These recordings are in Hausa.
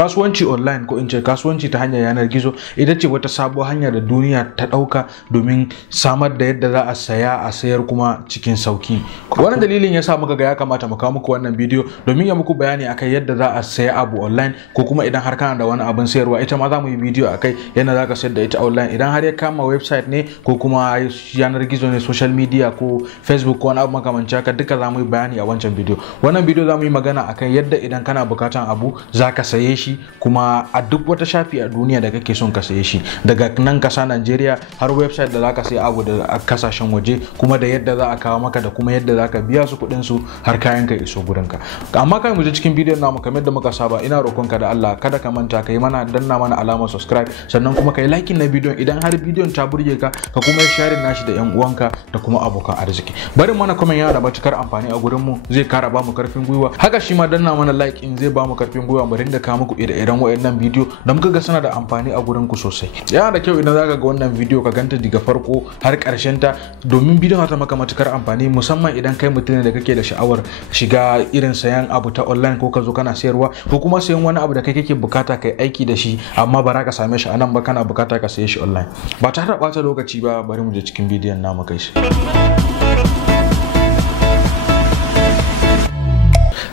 Kasuwanci online ko in ce kasuwanci ta hanyar yanar gizo ita ce wata sabuwar hanya da duniya ta ɗauka domin samar da yadda za a saya a sayar kuma cikin sauki. Wannan dalilin yasa muka ga ya kamata mu kawo muku wannan bidiyo domin ya muku bayani akan yadda za a saya abu online, ko kuma idan har kana da wani abin sayarwa ita ma za mu yi bidiyo akai yadda za ka sayar da ita online. Idan har ya kama website ne ko kuma yanar gizo ne, social media ko Facebook ko wani abu makamanci haka, duka za mu yi bayani a wancan bidiyo. Wannan bidiyo za mu yi magana akan yadda idan kana bukatan abu za ka saye shi kuma a duk wata shafi a duniya da kake son ka saye shi, daga nan kasa Najeriya har website da za ka sayi abu da kasashen waje, kuma da yadda za a kawo maka da kuma yadda za ka biya su kuɗin su har kayan ka iso gurinka. Amma kai mu je cikin bidiyon namu kamar yadda muka saba, ina roƙonka da Allah kada ka manta ka yi mana danna mana alamar subscribe, sannan kuma ka yi like na bidiyon idan har bidiyon ta burge ka, ka kuma share nashi da yan uwanka da kuma abokan arziki. Barin mana comment yana da matukar amfani a gurin mu, zai kara ba mu karfin gwiwa. Haka shi ma danna mana like in zai ba mu karfin gwiwa mu rinda kawo muku ire-iren wayannan bidiyo da muka ga suna da amfani a gurin ku sosai. Yana da kyau idan zaka ga wannan bidiyo ka ganta daga farko har karshen ta, domin bidiyon ta maka matukar amfani, musamman idan kai mutum ne da kake da sha'awar shiga irin sayan abu ta online, ko ka zo kana sayarwa ko kuma sayan wani abu da kai kake bukata kai aiki da shi amma ba za ka same shi a nan ba, kana bukata ka saye shi online. Ba tare da bata lokaci ba, bari mu je cikin bidiyon namu kai shi.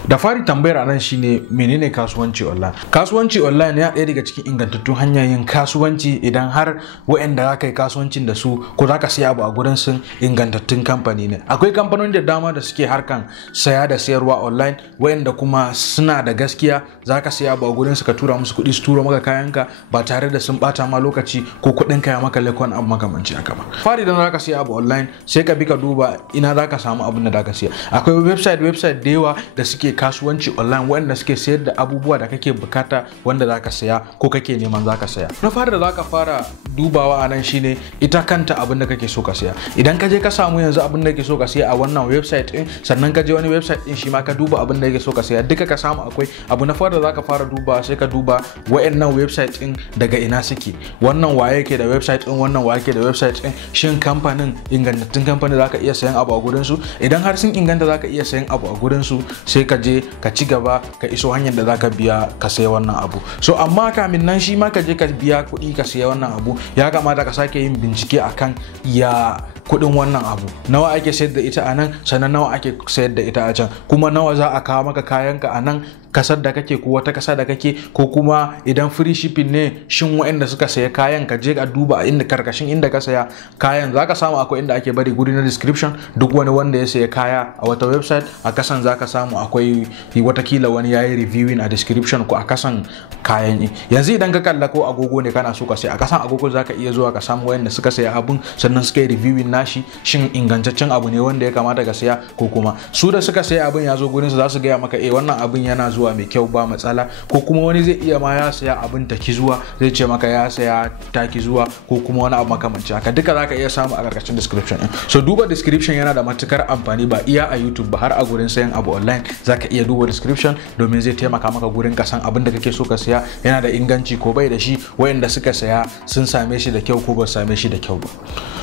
Da fari tambayar anan shine menene kasuwanci online? Kasuwanci online ya ɗaya daga cikin ingantattun hanyoyin kasuwanci idan har waɗanda za ka yi kasuwancin da su ko za ka siya abu a gurin sun ingantattun kamfani ne. Akwai kamfanoni da dama da suke harkan saya da sayarwa online, waɗanda kuma suna da gaskiya. Za ka siya abu a gurin su, ka tura musu kuɗi su tura maka kayanka ba tare da sun ɓata ma lokaci ko kuɗin ka ya maka lekon abu makamanci haka ba. Fari idan za ka siya abu online sai ka bi ka duba ina za ka samu abin da za ka siya. Akwai website da yawa da suke kasuwanci online wanda suke sayar da abubuwa da kake bukata wanda zaka saya ko kake neman zaka saya. Na fara da zaka fara dubawa a nan shine ita kanta abin da kake so ka saya. Idan ka je ka samu yanzu abin da kake so ka saya a wannan website din, sannan ka je wani website din shi ma ka duba abin da kake so ka saya, duka ka samu akwai abu na fara da zaka fara duba, sai ka duba wayannan website din daga ina suke, wannan waye yake da website din, wannan waye yake da website din, shin kamfanin ingantattun kamfani zaka iya sayan abu a gurin su. Idan har sun inganta zaka iya sayan abu a gurin su, sai ka je ka ci gaba ka iso hanyar da zaka biya ka sayi wannan abu. So amma kamin nan shi ma ka je ka biya kuɗi ka sayi wannan abu, ya kamata ka sake yin bincike akan ya kuɗin wannan abu, nawa ake sayar da ita a nan, sannan nawa ake sayar da ita a can, kuma nawa za a kawo maka kayanka a nan kasar da kake ko wata kasa da kake, ko kuma idan free shipping ne, shin waɗanda suka saya kayan ka je ka duba inda karkashin inda ka saya kayan zaka samu akwai inda ake bari guri na description. Duk wani wanda ya saya kaya a wata website a kasan zaka samu akwai watakila wani yayi reviewing a description ko a kasan kayan. Yanzu idan ka kalla ko agogo ne kana so ka saya, a kasan agogo zaka iya zuwa ka samu waɗanda suka saya abun sannan suka yi reviewing nashi, shin ingantaccen abu ne wanda ya kamata ka saya, ko kuma su da suka saya abun ya zo gurin su za su gaya maka wannan abun yana zuwa mai kyau ba matsala, ko kuma wani zai iya ma ya saya abin taki zuwa, zai ce maka ya saya taki zuwa ko kuma wani abu makamanci haka. Duka zaka iya samu a karkashin description din. So duba description yana da matukar amfani, ba iya a YouTube ba har a gurin sayan abu online zaka iya duba description domin zai taimaka maka gurin kasan abin da kake so ka saya yana da inganci ko bai da shi, wayanda suka saya sun same shi da kyau ko ba same shi da kyau ba.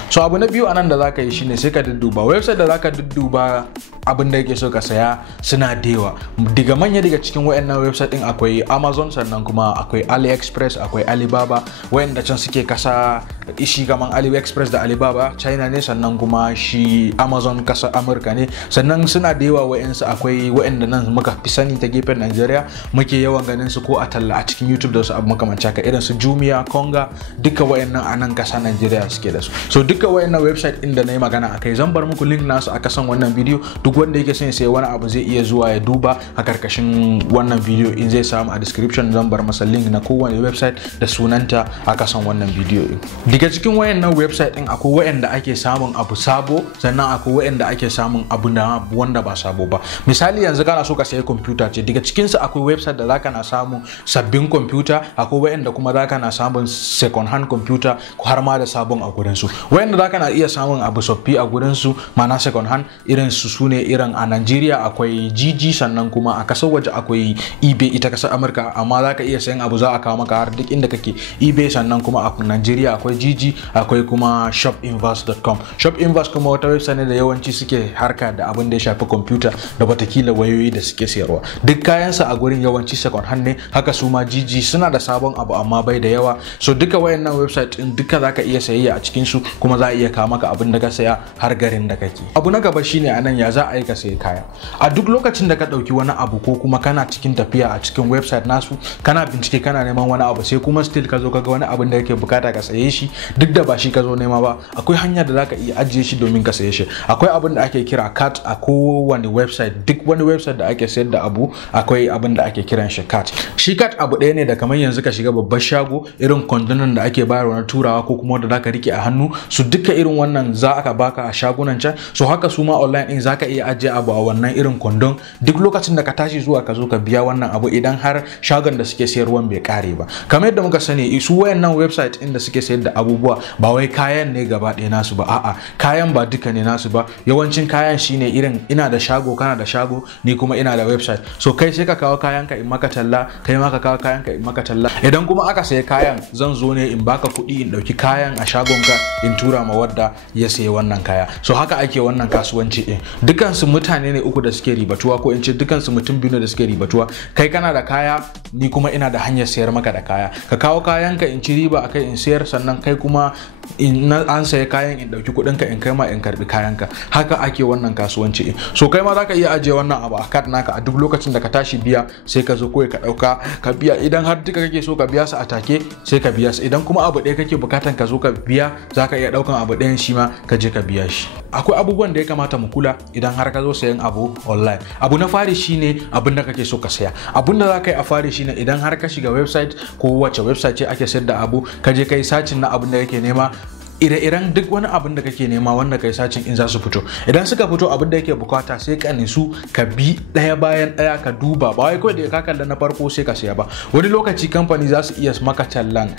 So abu na biyu anan da zaka yi shine sai ka dudduba website da zaka dudduba abin da yake so ka saya suna da yawa. Daga manya daga cikin wayannan website din akwai Amazon, sannan kuma akwai Aliexpress, akwai Alibaba, wayanda can suke kasa ishi kaman Aliexpress da Alibaba China ne, sannan kuma shi Amazon kasa Amurka ne. Sannan suna da yawa wayansu, akwai wayanda nan muka fi sani ta gefen Najeriya muke yawan ganin su ko a talla a cikin YouTube da wasu abu makamanci haka, irin su Jumia, Konga, duka wayannan a nan kasa Najeriya suke da su. So duka wayannan website din da na yi magana akai zan bar muku link nasu a kasan wannan bidiyo. Duk wanda yake son sai wani abu zai iya zuwa ya duba a karkashin wannan bidiyo, in zai samu a description zan bar masa link na kowane website da sunanta a kasan wannan bidiyo. Daga cikin wayannan website din akwai wayanda ake samun abu sabo, sannan akwai wayanda ake samun abu na wanda ba sabo ba. Misali yanzu kana so ka sayi computer ce, daga cikin su akwai website da zaka na samu sabbin computer, akwai wayanda kuma zaka na samun second hand computer har ma da sabon a gurin su. Wayanda zaka na iya samun abu soffi a gurin su, mana second hand, irin su sune irin a Nigeria akwai GG, sannan kuma a kasar waje akwai eBay ita kasar Amurka, amma zaka iya sayan abu za a kawo maka har duk inda kake eBay, sannan kuma a Nigeria akwai Jiji, akwai kuma shopinverse.com. Shopinverse kuma wata website ne da yawanci suke harka da abin da ya shafi computer da watakila wayoyi da suke sayarwa. Duk kayansa a gurin yawanci second hand ne. Haka su ma Jiji suna da sabon abu amma bai da yawa. So duka wayannan website din duka zaka iya sayayya a cikin su, kuma za a iya kawo maka abin da ka saya har garin da kake. Abu na gaba shine anan ya za a yi ka sayi kaya. A duk lokacin da ka dauki wani abu ko kuma kana cikin tafiya a cikin website nasu, kana bincike kana neman wani abu sai kuma still ka zo ka ga wani abin da kake bukata ka saye shi, duk da ba shi ka zo nema ba, akwai hanya da zaka iya ajiye shi domin ka saye shi. Akwai abin da ake kira cart a kowane website. Duk wani website da ake sayar da abu akwai abin da ake kiran shi cart. Shi cart abu ɗaya ne da kamar yanzu ka shiga babban shago, irin kwandunan da ake bayarwa na turawa ko kuma wanda zaka rike a hannu, su duka irin wannan za aka baka a shagunan can. So haka su ma online din zaka iya ajiye abu a wannan irin kwandon, duk lokacin da ka tashi zuwa ka zo ka biya wannan abu idan har shagon da suke sayarwan bai kare ba. Kamar yadda muka sani su wayannan website din da suke sayar da abubuwa ba wai kayan ne gaba ɗaya nasu ba, a'a kayan ba duka ne nasu ba. Yawancin kayan shine irin ina da shago, kana da shago, ni kuma ina da website. So kai sai ka kawo kayanka in maka talla, kai ma ka kawo kayanka in maka talla. Idan kuma aka sayi kayan, zan zo ne in baka kuɗi in ɗauki kayan a shagonka in tura ma wadda ya sayi wannan kaya. So haka ake wannan kasuwanci din. Dukansu mutane ne uku da suke ribatuwa, ko in ce dukansu mutum biyu ne da suke ribatuwa. Kai kana da kaya, ni kuma ina da hanyar sayar maka da kaya. Ka kawo kayanka in ci riba akai in sayar, sannan kai kuma in an sayi kayan in ɗauki kuɗinka in kai ma in karbi kayanka. Haka ake wannan kasuwanci din. So kai ma zaka iya ajiye wannan abu a card naka, a duk lokacin da ka tashi biya sai ka zo kawai ka ɗauka ka biya. Idan har duka kake so ka biya su a take sai ka biya su. Idan kuma abu ɗaya kake bukatan ka zo ka biya, zaka iya ɗaukan abu ɗayan shi ma ka je ka biya shi. Akwai abubuwan da ya kamata mu kula idan har ka zo sayan abu online. Abu na fari shine abin da kake so ka saya. Abin da zaka yi a fari shine idan har ka shiga website, ko wace website ce ake sayar da abu, ka je kai searching na abin da kake nema. Ire-iren duk wani abin da kake nema wanda kai sacin in za su fito. Idan suka fito abin da yake bukata sai ka nisu ka bi ɗaya bayan ɗaya ka duba, ba wai kawai da ka kalla na farko sai ka saya ba. Wani lokaci kamfani za su iya maka tallan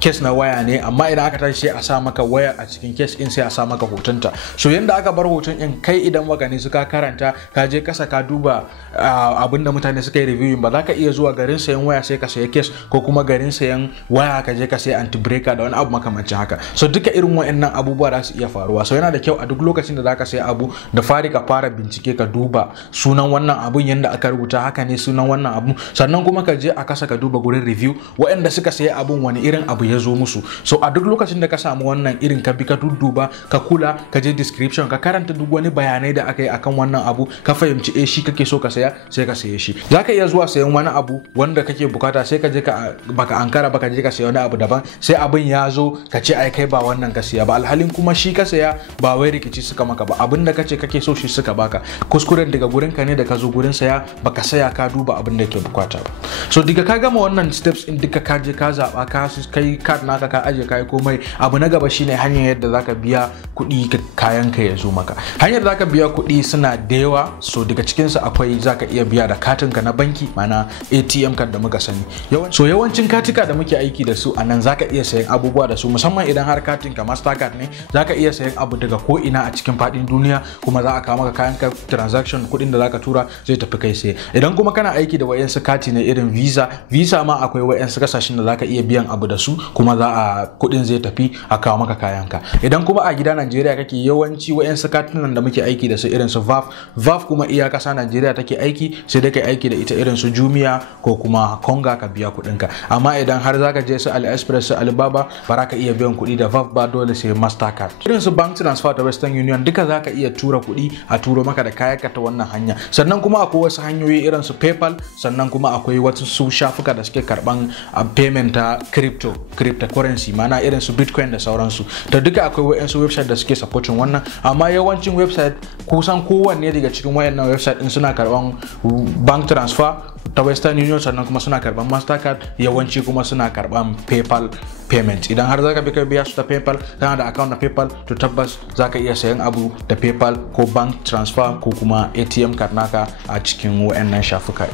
kes na waya ne, amma idan aka tashi sai a sa maka waya a cikin kes in sai a sa maka hotonta. So yanda aka bar hoton in kai idan baka ne suka karanta, ka je kasa ka duba abinda mutane suka yi reviewing, ba za ka iya zuwa garin sayan waya sai ka saya kes, ko kuma garin sayan waya ka je ka saya anti breaker da wani abu makamancin haka. So duka irin wayannan abubuwa za su iya faruwa. So yana da kyau a duk lokacin da zaka saya abu da fari ka fara bincike, ka duba sunan wannan abun yanda aka rubuta haka ne sunan wannan abun, sannan kuma ka je a kasa ka duba gurin review wayanda suka saya abun wani irin abu ya zo musu. So a duk lokacin da ka samu wannan irin ka bi ka dudduba, ka kula, ka je description ka karanta duk wani bayanai da aka yi akan wannan abu, ka fahimci shi kake so ka saya sai ka saye shi. Zaka iya zuwa sayan wani abu wanda kake bukata sai ka je ka baka ankara baka je ka sayi wani abu daban, sai abin ya zo ka ce ai kai ba wannan ka saya ba, alhalin kuma shi ka saya ba wai rikici suka maka ba. Abin da kace kake so shi suka baka. Kuskuren daga gurin ka ne da ka zo gurin saya baka saya ka duba abin da kake bukata ba. So diga ka gama wannan steps in duka ka je ka zaba ka kai card naka ka aje kai komai, abu na gaba shine hanyar yadda zaka biya kuɗi kayan ka ya zo maka. Hanyar zaka biya kuɗi suna da yawa. So daga cikin su akwai zaka iya biya da katin ka na banki, mana ATM card da muka sani. Yawancin katika da muke aiki da su anan zaka iya sayan abubuwa da su, musamman idan har katin ka Mastercard ne, zaka iya sayan abu daga ko ina a cikin fadin duniya, kuma za a kawo maka kayan ka, transaction kuɗin da zaka tura zai tafi kai sai. Idan kuma kana aiki da wayansu kati ne irin Visa ma akwai wayansu kasashen da zaka iya biyan abu da su, kuma za a kudin zai tafi a kawo maka kayanka. Idan kuma a gida Najeriya kake, yawanci wayansu katunan da muke aiki da su irin su VAF kuma iya kasa Najeriya take aiki, sai dai kai aiki da ita irin su Jumia ko kuma Konga ka biya kudinka. Amma idan har zaka je su Aliexpress su Alibaba, ba za ka iya biyan kudi da VAF ba, dole sai Mastercard. Irin su bank transfer ta Western Union duka zaka iya tura kudi a turo maka da kayanka ta wannan hanya. Sannan kuma akwai wasu hanyoyi irin su PayPal, sannan kuma akwai wasu shafuka da suke karban payment ta cryptocurrency, mana irin su Bitcoin da sauransu. Da duka akwai wayansu website da suke supporting wannan, amma yawancin website kusan kowanne daga cikin wayannan website din suna karban bank transfer ta Western Union, sannan kuma suna karban Mastercard, yawanci kuma suna karban PayPal payment. Idan har zaka bi ka biya su ta PayPal, kana da account na PayPal, to tabbas zaka iya sayan abu da PayPal ko bank transfer ko kuma ATM card naka a cikin wayannan shafuka.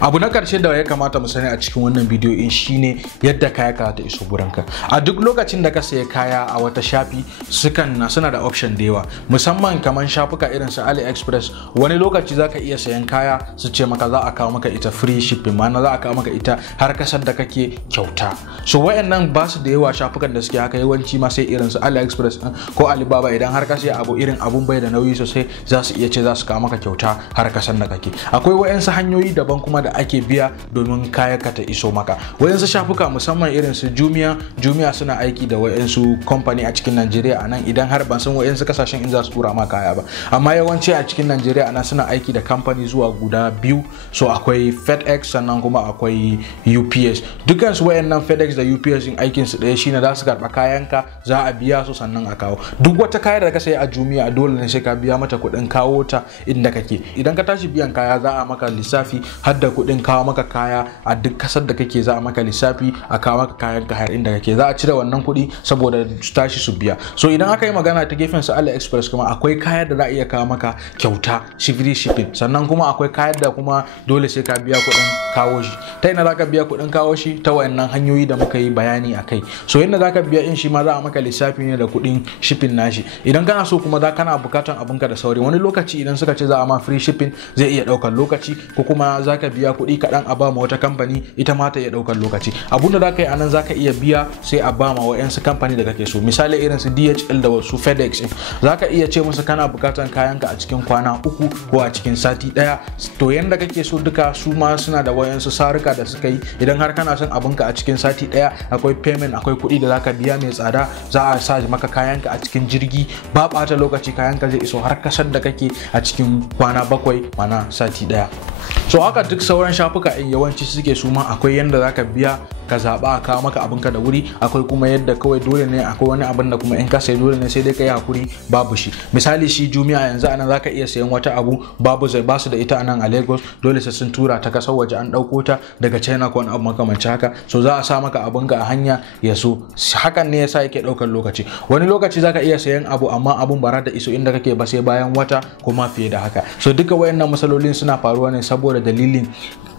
Abu na karshe da ya kamata mu sani a cikin wannan bidiyo in shine yadda kaya ka ta iso gurinka. A duk lokacin da ka sayi kaya a wata shafi, suna da option da yawa, musamman kaman shafuka irin su Aliexpress. Wani lokaci zaka iya sayan kaya su ce maka za a kawo maka ita ta free shipping, ma'ana za a kawo maka ita har kasar da kake kyauta. So wayannan ba su da yawa shafukan da suke haka, yawanci ma sai irin su Aliexpress ko Alibaba idan har ka sai abu irin abun bai da nauyi sosai za su iya ce za su kawo maka kyauta har kasar da kake. Akwai wayansu hanyoyi daban kuma da ake biya domin kayanka ta iso maka. Wayansu shafuka musamman irin su Jumia suna aiki da wayansu company a cikin Najeriya anan, idan har ban san wayansu kasashen in za su tura maka kaya ba, amma yawanci a cikin Najeriya anan suna aiki da company zuwa guda biyu. So akwai FedEx sannan kuma akwai UPS. Dukkan su wayannan FedEx da UPS in aikin su ɗaya shine za su karɓa kayanka, za a biya su sannan a kawo. Duk wata kaya da ka sayi a Jumia dole ne sai ka biya mata kuɗin kawo ta inda kake. Idan ka tashi biyan kaya za a maka lissafi har da kuɗin kawo maka kaya a duk kasar da kake, za a maka lissafi a kawo maka kayanka har inda kake. Za a cire wannan kuɗi saboda su tashi su biya. So idan aka yi magana ta gefen su Aliexpress kuma akwai kaya da za a iya kawo maka kyauta free shipping, sannan kuma akwai kayan da kuma dole sai ka biya kuɗin kawo shi. Ta ina za ka biya kuɗin kawo shi? Ta wayannan hanyoyi da muka yi bayani a kai. So yadda za ka biya in shi ma za a maka lissafi ne da kuɗin shipping nashi. Idan kana so kuma kana bukatan abinka da sauri, wani lokaci idan suka ce za a ma free shipping zai iya ɗaukar lokaci, ko kuma za ka biya kuɗi kaɗan a ba ma wata kamfani ita ma ta iya ɗaukar lokaci. Abun da za ka yi anan za ka iya biya sai a ba ma wa'yansu kamfani da kake so, misali irin su DHL da wasu FedEx. Za ka iya ce musu kana bukatan kayanka a cikin kwana 3 ko a cikin sati 1. To yanda kake so duka su ma suna da wayansu sarika da suka yi. Idan har kana son abinka a cikin sati 1 akwai payment, akwai kuɗi da zaka biya mai tsada, za a sa maka kayanka a cikin jirgi, ba ɓata lokaci kayanka zai iso har kasar da kake a cikin kwana 7 mana sati 1. So haka duk sauran shafuka in yawanci suke, su ma akwai yanda zaka biya ka zaɓa a kawo maka abinka da wuri, akwai kuma yadda kawai dole ne akwai wani abin da kuma in ka sayi dole ne sai dai ka yi hakuri babu shi. Misali shi Jumia yanzu anan zaka iya sayan wata abu babu zai basu da ita anan a Lagos, dole sai sun tura ta kasar waje an ɗauko ta daga China ko wani abu makamancin haka. So za a sa maka abinka a hanya ya so, hakan ne yasa yake ɗaukar lokaci. Wani lokaci zaka iya sayan abu amma abun ba da iso inda kake ba sai bayan wata kuma fiye da haka. So duka wayannan matsalolin suna faruwa ne saboda dalilin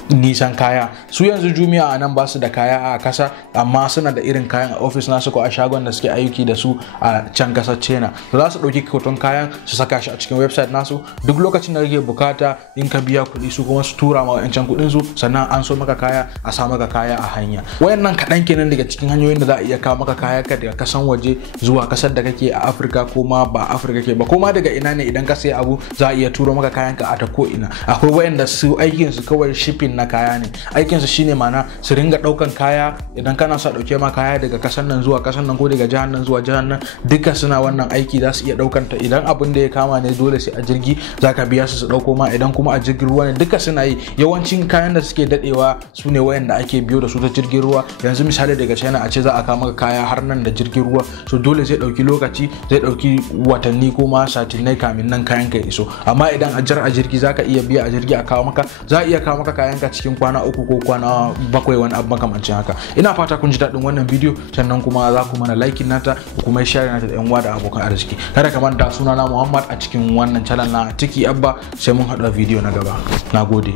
nisan kaya. Su yanzu Jumia a nan ba su da kaya a kasa, amma suna da irin kayan a office nasu ko a shagon da suke aiki da su a can kasar China. To za su ɗauki hoton kayan su saka shi a cikin website nasu, duk lokacin da kake bukata in ka biya kuɗi su kuma su tura ma wa'ancan kuɗin su, sannan an so maka kaya a sa maka kaya a hanya. Wayannan kaɗan kenan daga cikin hanyoyin da za a iya kawo maka kaya ka daga kasan waje zuwa kasar da kake a Afirka ko ma ba Afirka kake ba, ko ma daga ina ne idan ka sayi abu za a iya turo maka kayanka a ta ko ina. Akwai wayanda su aikin su kawai shipping na kaya ne, aikinsu shine mana su ringa daukan kaya. Idan kana sa dauke ma kaya daga kasan nan zuwa kasan nan ko daga jihar nan zuwa jihar nan, duka suna wannan aiki, za su iya daukan ta. Idan abin da ya kama ne dole sai a jirgi zaka biya su dauko ma, idan kuma a jirgin ruwa ne duka suna yi. Yawancin kayan da suke dadewa su ne wayanda ake biyo da su ta jirgin ruwa. Yanzu misali daga China a ce za a kawo maka kaya har nan da jirgin ruwa, so dole zai dauki lokaci, zai dauki watanni ko ma satinai kamin nan kayan ka iso. Amma idan a jirgi zaka iya biya a jirgi a kawo maka, za a iya kawo maka kayan ka cikin kwana 3 ko kwana 7 wani abu makamancin haka. Ina fata kun ji daɗin wannan bidiyo, sannan kuma za ku mana like nata ku kuma share nata da yan uwa da abokan arziki. Kada ka manta sunana Muhammad a cikin wannan channel na Techie Abba, sai mun haɗa bidiyo na gaba. Nagode.